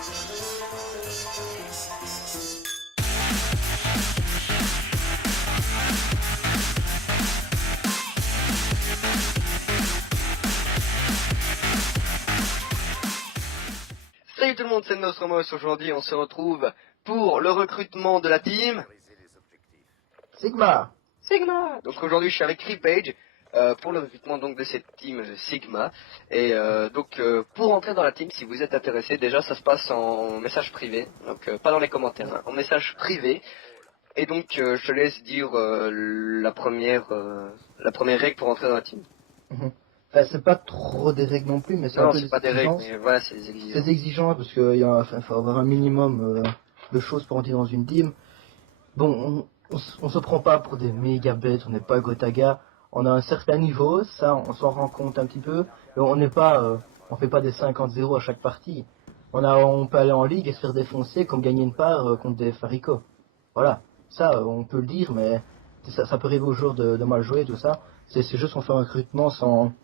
Salut tout le monde, c'est Nostromos. Aujourd'hui, on se retrouve pour le recrutement de la team Sigma. Sigma. Donc aujourd'hui, je suis avec Creepage pour le recrutement donc de cette team Sigma. Et pour entrer dans la team, si vous êtes intéressé, déjà ça se passe en message privé, donc pas dans les commentaires, hein, en message privé. Et donc je te laisse dire la première règle pour entrer dans la team. Enfin, c'est pas trop des règles non plus, mais c'est un Non, peu c'est des pas des règles, exigences. mais voilà, c'est des exigences. C'est exigeant parce qu'il faut avoir un minimum de choses pour entrer dans une team. Bon, on se prend pas pour des méga bêtes, on n'est pas Gotaga. On a un certain niveau, ça on s'en rend compte un petit peu. Mais on n'est pas, on fait pas des 50-0 à chaque partie. On peut aller en ligue et se faire défoncer comme gagner une part contre des Farico. Voilà, ça on peut le dire, mais ça peut arriver aux joueurs de mal jouer tout ça. C'est juste qu'on fait un recrutement sans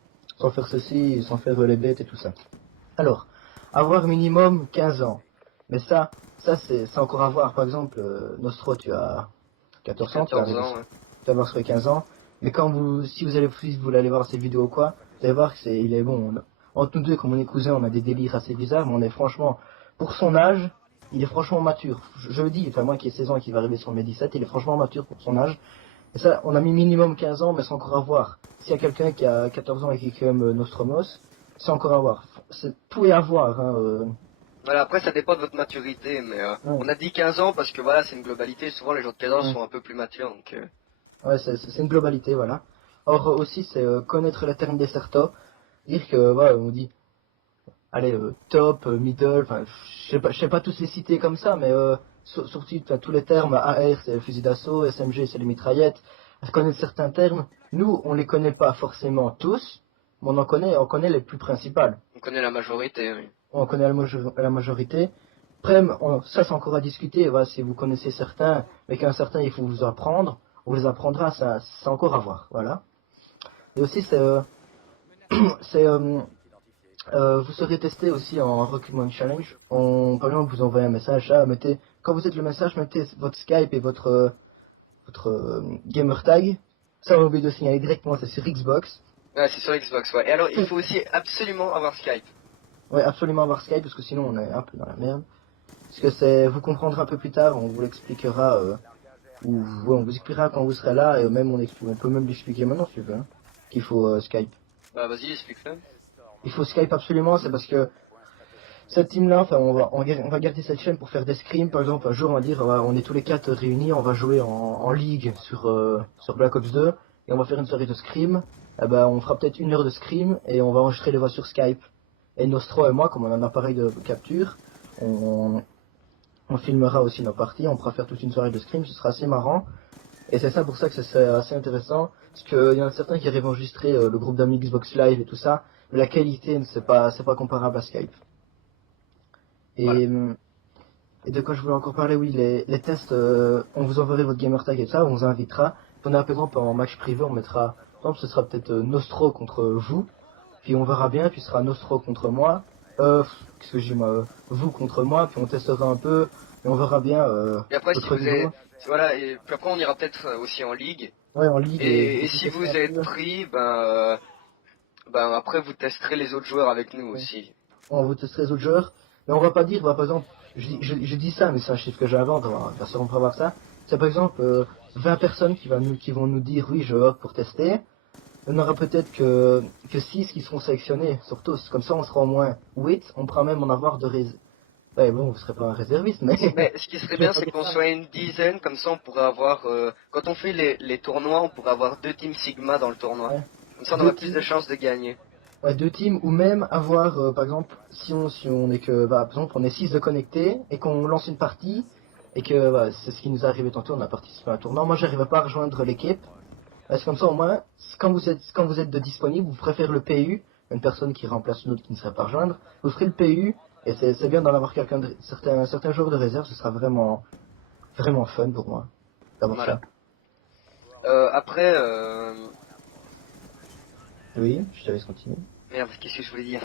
faire ceci, sans faire les bêtes et tout ça. Alors, avoir minimum 15 ans. Mais ça c'est encore à voir. Par exemple, Nostro, tu as 14 ans, 14 ans, ouais. tu vas avoir sur les 15 ans. Mais si vous allez voir ces vidéos ou quoi, vous allez voir il est bon. Entre nous deux, comme on est cousins, on a des délires assez bizarres, mais on est franchement, pour son âge, il est franchement mature. Je le dis, enfin moi qui ai 16 ans et qui va arriver sur mes 17, il est franchement mature pour son âge. Et ça, on a mis minimum 15 ans, mais c'est encore à voir. S'il y a quelqu'un qui a 14 ans et qui est comme Nostromos, c'est encore à voir. Tout est à voir. Voilà, après ça dépend de votre maturité, mais Ouais. on a dit 15 ans parce que voilà, c'est une globalité. Souvent les gens de 15 ans Ouais. sont un peu plus matures, donc Ouais, c'est une globalité, voilà. Or aussi, c'est connaître les termes desserto. Dire que, voilà, on dit, allez, top, middle, enfin, je sais pas tous les citer comme ça, mais surtout, tous les termes, AR, c'est le fusil d'assaut, SMG, c'est les mitraillettes. Connaître certains termes, nous, on les connaît pas forcément tous, mais on connaît les plus principales. on connaît la majorité, oui. On connaît la majorité. Après, ça c'est encore à discuter, voilà, si vous connaissez certains, mais qu'un certain il faut vous apprendre, on vous les apprendra, ça c'est encore à voir, voilà. Et aussi c'est vous serez testé aussi en recruitment challenge. Par exemple, vous envoyez un message, quand vous êtes le message, mettez votre Skype et votre gamer tag. Ça, on a oublié de signaler directement, c'est sur Xbox. Ouais, c'est sur Xbox, ouais. Et alors, il faut aussi absolument avoir Skype. Ouais, absolument avoir Skype, parce que sinon on est un peu dans la merde. Parce que vous comprendrez un peu plus tard, on vous l'expliquera, on vous expliquera quand vous serez là, et même on peut même l'expliquer maintenant si tu veux, hein, qu'il faut Skype. Bah vas-y, explique-le. Il faut Skype absolument, c'est parce que cette team-là, enfin, on va garder cette chaîne pour faire des scrims, par exemple, un jour on va dire, on est tous les 4 réunis, on va jouer en ligue sur Black Ops 2, et on va faire une soirée de scrim, eh ben, on fera peut-être 1 heure de scrim, et on va enregistrer les voix sur Skype. Et Nostro et moi, comme on a un appareil de capture, on filmera aussi nos parties, on pourra faire toute une soirée de scrim, ce sera assez marrant. Et c'est ça pour ça que c'est assez intéressant, parce qu'il y en a certains qui arrivent à enregistrer le groupe d'amis Xbox Live et tout ça, mais la qualité, c'est pas comparable à Skype. Voilà. Et de quoi je voulais encore parler, oui, les tests, on vous enverra votre gamer tag et ça, on vous invitera. On a par exemple en match privé, on mettra, par exemple, ce sera peut-être Nostro contre vous, puis on verra bien, puis ce sera Nostro contre moi, qu'est-ce que je dis moi, vous contre moi, puis on testera un peu, et on verra bien Et après, si votre vous niveau. êtes... Voilà, et puis après on ira peut-être aussi en ligue. Ouais, en ligue Et vous si tester vous un êtes peu. pris, ben après vous testerez les autres joueurs avec nous aussi. On vous tester les autres joueurs, mais on va pas dire, bah, par exemple, je dis ça, mais c'est un chiffre que j'invente, bien sûr on va voir ça. C'est par exemple 20 personnes qui vont nous dire oui je hop pour tester. On aura peut-être que 6 qui seront sélectionnés sur tous. Comme ça on sera au moins 8, on pourra même en avoir de réserve. Ouais bon, vous serez pas un réserviste, mais... Mais ce qui serait je vais bien, pas c'est dire qu'on ça. soit une dizaine, comme ça on pourrait avoir... quand on fait les tournois, on pourrait avoir 2 teams Sigma dans le tournoi. Ouais. Comme ça on Deux aurait plus de teams, chances de gagner. ouais, 2 teams, ou même avoir, par exemple, si on est que, bah, par exemple, on est 6 de connectés, et qu'on lance une partie, et que, bah, c'est ce qui nous est arrivé tantôt, on a participé à un tournoi, moi j'arrivais pas à rejoindre l'équipe, c'est comme ça au moins, quand vous êtes de disponible, vous préférez le PU, une personne qui remplace une autre qui ne serait pas à rejoindre, vous ferez le PU, et c'est bien d'en avoir certains joueurs de réserve, ce sera vraiment, vraiment fun pour moi, d'avoir Voilà. ça. Après... Oui, je te laisse continuer. Merde, qu'est-ce que je voulais dire?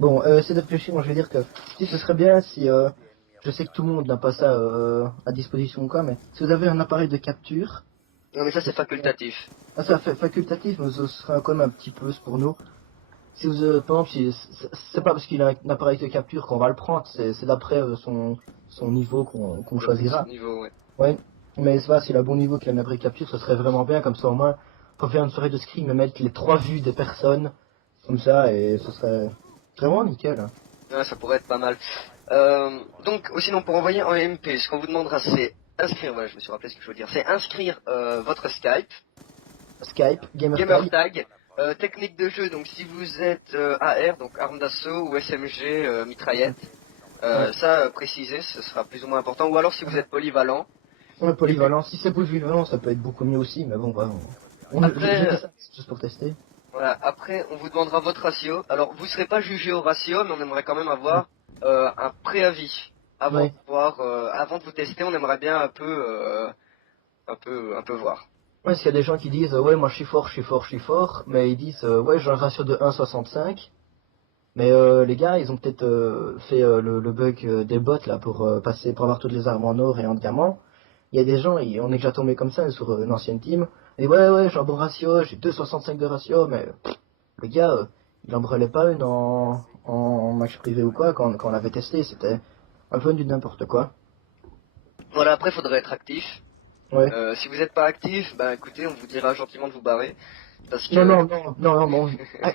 Bon, c'est de réfléchir, moi je vais dire que si ce serait bien si, je sais que tout le monde n'a pas ça à disposition ou quoi, mais si vous avez un appareil de capture, Non mais ça ce c'est serait, facultatif. ça fait facultatif, mais ce serait quand même un petit plus pour nous. Si vous, par exemple, c'est pas parce qu'il a un appareil de capture qu'on va le prendre, c'est d'après son niveau qu'on D'après son choisira. niveau, ouais. Ouais, mais c'est pas s'il a bon niveau qu'il a un appareil de capture, ce serait vraiment bien, comme ça au moins, pour faire une soirée de scrim et mettre les 3 vues des personnes, comme ça, et ce serait vraiment nickel. Hein. Ouais, ça pourrait être pas mal. Donc, sinon, pour envoyer en MP, ce qu'on vous demandera, c'est inscrire, voilà, je me suis rappelé ce que je veux dire, c'est inscrire votre Skype, Skype, gamer Gamertag, tag, technique de jeu, donc si vous êtes AR, donc arme d'assaut, ou SMG, mitraillette, ouais. ça, préciser, ce sera plus ou moins important, ou alors si vous êtes polyvalent. Ouais, Et puis, polyvalent. Si c'est polyvalent, ça peut être beaucoup mieux aussi, mais bon, bah, j'ai après, fait ça juste pour tester. voilà, après, on vous demandera votre ratio. Alors, vous ne serez pas jugé au ratio, mais on aimerait quand même Ouais. avoir un préavis avant de Ouais. pouvoir, avant de vous tester. On aimerait bien un peu voir. Ouais, s'il y a des gens qui disent, ouais, moi je suis fort, je suis fort, je suis fort, mais ils disent, ouais, j'ai un ratio de 1,65, mais les gars, ils ont peut-être fait le bug des bots là pour passer, pour avoir toutes les armes en or et en diamant. Il y a des gens, on est déjà tombé comme ça sur une ancienne team, et ouais, j'ai un bon ratio, j'ai 2,65 de ratio, mais le gars, il en brûlait pas une en match privé ou quoi, quand on l'avait testé, c'était un peu du n'importe quoi. Voilà, après, il faudrait être actif. Ouais. Si vous n'êtes pas actif, bah écoutez, on vous dira gentiment de vous barrer. Parce Non, que... non, non, non, non, non.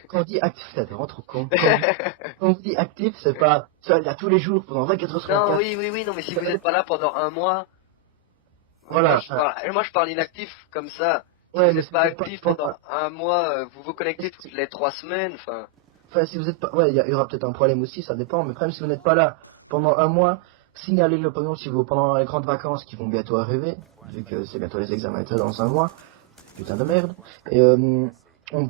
Quand on dit actif, c'est vraiment trop con. Quand on dit actif, c'est pas, ça, là, tous les jours, pendant 24 heures sur non, 24. oui, oui, oui, non, mais si vous n'êtes pas là pendant un mois, Voilà. Enfin, moi je parle inactif comme ça. Si ouais, vous mais n'êtes si pas vous êtes pas actif pendant pendant, un mois, vous vous connectez toutes les 3 semaines, enfin... enfin, si vous êtes pas, ouais, il y aura peut-être un problème aussi, ça dépend, mais quand même, si vous n'êtes pas là pendant un mois, signalez-le, par exemple, si vous, pendant les grandes vacances qui vont bientôt arriver, vu que c'est bientôt les examens d'État dans un mois, putain de merde. Et,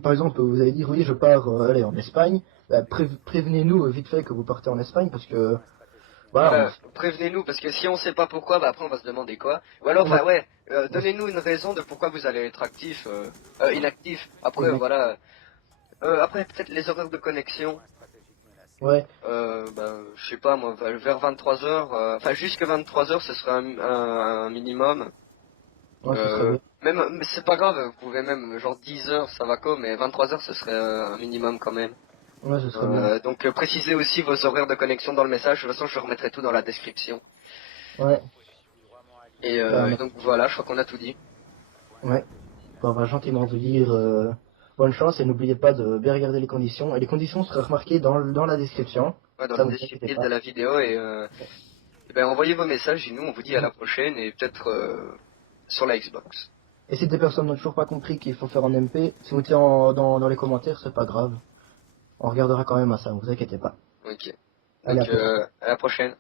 par exemple, vous allez dire, oui, je pars, allez, en Espagne, bah, prévenez-nous vite fait que vous partez en Espagne, parce que, voilà, Voilà, prévenez-nous, parce que si on sait pas pourquoi, bah après on va se demander quoi. Ou alors, on va, enfin ouais, on va- donnez-nous une raison de pourquoi vous allez être actif, inactif. Après, exact. voilà. Après, peut-être les horaires de connexion. Ouais, Je sais pas, moi, vers 23 heures, enfin jusque 23 heures, ce serait un minimum. ouais, ce serait bien. Même, mais c'est pas grave, vous pouvez même, genre 10 heures, ça va quoi, mais 23 heures, ce serait un minimum quand même. Ouais, ce serait bien. Donc, précisez aussi vos horaires de connexion dans le message. De toute façon, je remettrai tout dans la description. Ouais, Et bah, donc voilà, je crois qu'on a tout dit. ouais. Bon, on va gentiment vous dire bonne chance et n'oubliez pas de bien regarder les conditions. Et les conditions seront remarquées dans la description. Ouais, dans Ça, le vous inquiétez descriptif de pas. la vidéo et ben envoyez vos messages et nous on vous dit à la prochaine et peut-être sur la Xbox. Et si des personnes n'ont toujours pas compris qu'il faut faire en MP, si vous mettez dans les commentaires, c'est pas grave. On regardera quand même à ça, vous inquiétez pas. Ok. Allez, à Donc plus. à la prochaine.